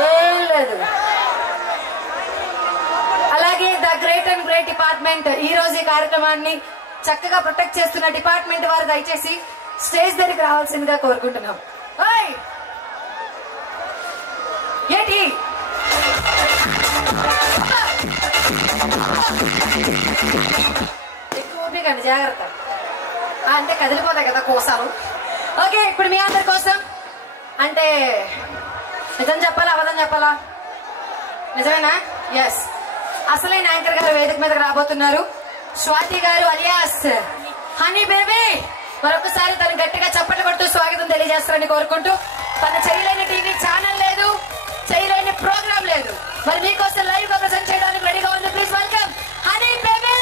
ఏం లేదు. అలాగే the great and great department ఈ రోజు ఈ కార్యక్రమాన్ని చక్కగా ప్రొటెక్ట్ చేస్తున్న డిపార్ట్మెంట్ వారు దయచేసి స్టేజ్ దగ్గరికి రావాల్సిందిగా కోరుకుంటున్నాం. ఏంటి ఎక్కువ ఓపికండి, జాగ్రత్త. అంటే కదిలిపోతాయి కదా కోసాలు. ఓకే, ఇప్పుడు మీ అందరి కోసం అంటే నిజం చెప్పాలా అబద్ధం చెప్పాలా? నిజమేనా? ఎస్. అసలైన యాంకర్ గారు వేదిక మీదకి రాబోతున్నారు. స్వాతి గారు అలియాస్ హనీ బేబీ. మరొకసారి తను గట్టిగా చప్పట్లు కొడుతూ స్వాగతం తెలియజేస్తారని కోరుకుంటూ, తన చేయలేని టీవీ ఛానల్ లేదు, చేయలేని ప్రోగ్రామ్ లేదు, మరి మీకోసం లైవ్ గా ప్రెజెంట్ చేయడానికి రెడీగా ఉంది. Please welcome honey baby.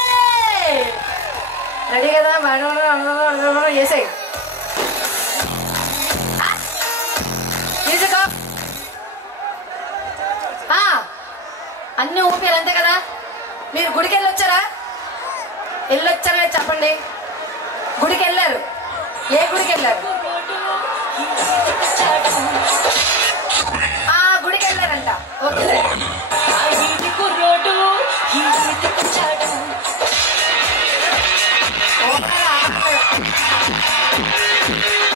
Ready కదా? చేసాయి మ్యూజిక్ ఆఫ్. అన్ని ఊపిరి అంతే కదా. మీరు గుడికి వెళ్ళొచ్చారా? వెళ్ళొచ్చారా చెప్పండి. గుడికి వెళ్ళారు? ఏ గుడికి వెళ్ళారు?